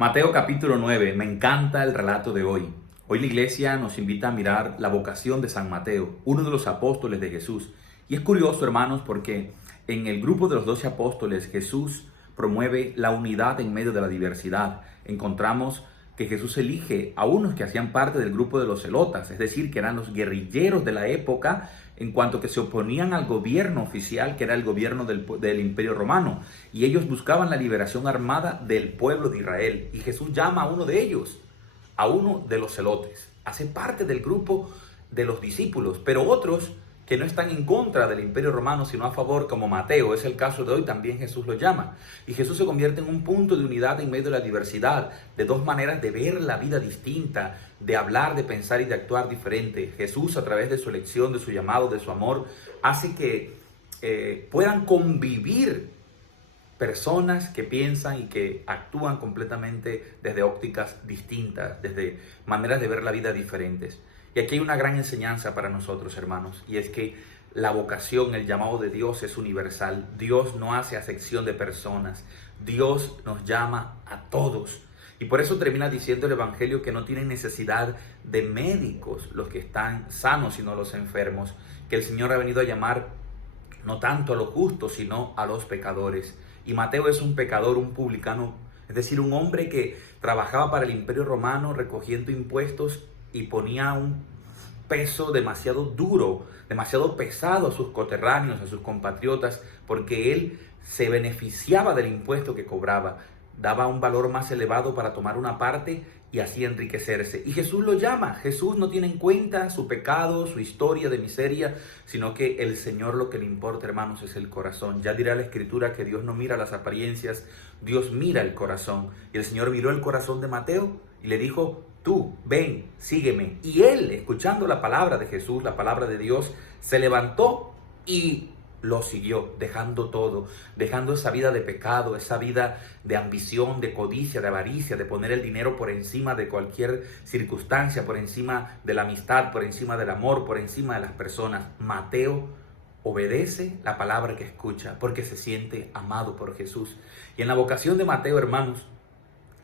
Mateo capítulo 9, me encanta el relato de hoy. Hoy la iglesia nos invita a mirar la vocación de San Mateo, uno de los apóstoles de Jesús. Y es curioso, hermanos, porque en el grupo de los 12 apóstoles Jesús promueve la unidad en medio de la diversidad. Encontramos que Jesús elige a unos que hacían parte del grupo de los celotas, es decir, que eran los guerrilleros de la época, en cuanto que se oponían al gobierno oficial, que era el gobierno del Imperio Romano, y ellos buscaban la liberación armada del pueblo de Israel. Y Jesús llama a uno de ellos, a uno de los celotes. Hace parte del grupo de los discípulos, pero otros que no están en contra del Imperio Romano, sino a favor, como Mateo, es el caso de hoy, también Jesús lo llama. Y Jesús se convierte en un punto de unidad en medio de la diversidad, de dos maneras de ver la vida distinta, de hablar, de pensar y de actuar diferente. Jesús, a través de su elección, de su llamado, de su amor, hace que puedan convivir personas que piensan y que actúan completamente desde ópticas distintas, desde maneras de ver la vida diferentes. Y aquí hay una gran enseñanza para nosotros, hermanos, y es que la vocación, el llamado de Dios es universal. Dios no hace acepción de personas. Dios nos llama a todos. Y por eso termina diciendo el Evangelio que no tienen necesidad de médicos los que están sanos, sino los enfermos. Que el Señor ha venido a llamar no tanto a los justos, sino a los pecadores. Y Mateo es un pecador, un publicano, es decir, un hombre que trabajaba para el Imperio Romano recogiendo impuestos y ponía un peso demasiado duro, demasiado pesado a sus coterráneos, a sus compatriotas, porque él se beneficiaba del impuesto que cobraba, daba un valor más elevado para tomar una parte y así enriquecerse. Y Jesús lo llama. Jesús no tiene en cuenta su pecado, su historia de miseria, sino que el Señor lo que le importa, hermanos, es el corazón. Ya dirá la Escritura que Dios no mira las apariencias, Dios mira el corazón. Y el Señor miró el corazón de Mateo y le dijo: tú, ven, sígueme. Y él, escuchando la palabra de Jesús, la palabra de Dios, se levantó y lo siguió, dejando todo, dejando esa vida de pecado, esa vida de ambición, de codicia, de avaricia, de poner el dinero por encima de cualquier circunstancia, por encima de la amistad, por encima del amor, por encima de las personas. Mateo obedece la palabra que escucha porque se siente amado por Jesús. Y en la vocación de Mateo, hermanos,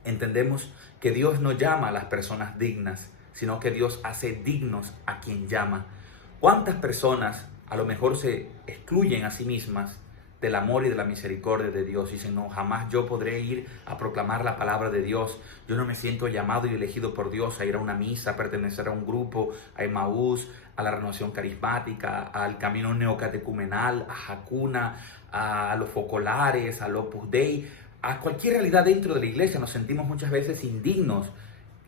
entendemos que Dios no llama a las personas dignas, sino que Dios hace dignos a quien llama. ¿Cuántas personas a lo mejor se excluyen a sí mismas del amor y de la misericordia de Dios? Dicen: no, jamás yo podré ir a proclamar la palabra de Dios. Yo no me siento llamado y elegido por Dios a ir a una misa, a pertenecer a un grupo, a Emaús, a la renovación carismática, al camino neocatecumenal, a Hakuna, a los focolares, al Opus Dei, a cualquier realidad dentro de la iglesia. Nos sentimos muchas veces indignos,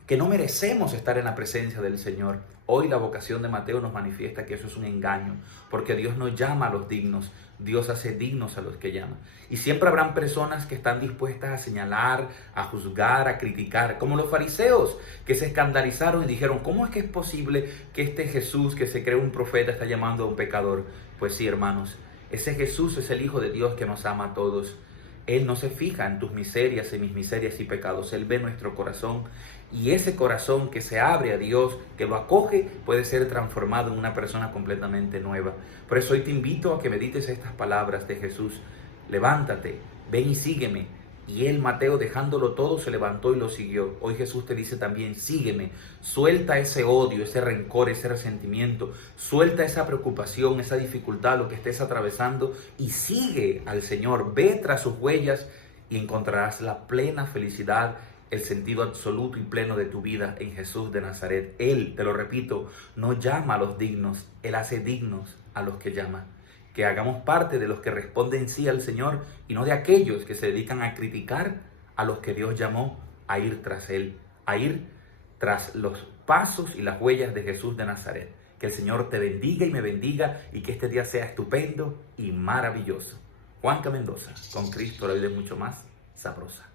que no merecemos estar en la presencia del Señor. Hoy la vocación de Mateo nos manifiesta que eso es un engaño, porque Dios no llama a los dignos, Dios hace dignos a los que llama. Y siempre habrán personas que están dispuestas a señalar, a juzgar, a criticar, como los fariseos, que se escandalizaron y dijeron: ¿cómo es que es posible que este Jesús, que se cree un profeta, está llamando a un pecador? Pues sí, hermanos, ese Jesús es el Hijo de Dios que nos ama a todos. Él no se fija en tus miserias, en mis miserias y pecados. Él ve nuestro corazón, y ese corazón que se abre a Dios, que lo acoge, puede ser transformado en una persona completamente nueva. Por eso hoy te invito a que medites estas palabras de Jesús. Levántate, ven y sígueme. Y él, Mateo, dejándolo todo, se levantó y lo siguió. Hoy Jesús te dice también: sígueme. Suelta ese odio, ese rencor, ese resentimiento. Suelta esa preocupación, esa dificultad, lo que estés atravesando, y sigue al Señor. Ve tras sus huellas y encontrarás la plena felicidad, el sentido absoluto y pleno de tu vida en Jesús de Nazaret. Él, te lo repito, no llama a los dignos, Él hace dignos a los que llama. Que hagamos parte de los que responden sí al Señor y no de aquellos que se dedican a criticar a los que Dios llamó a ir tras Él, a ir tras los pasos y las huellas de Jesús de Nazaret. Que el Señor te bendiga y me bendiga, y que este día sea estupendo y maravilloso. Juanca Mendoza, con Cristo la vida es mucho más sabrosa.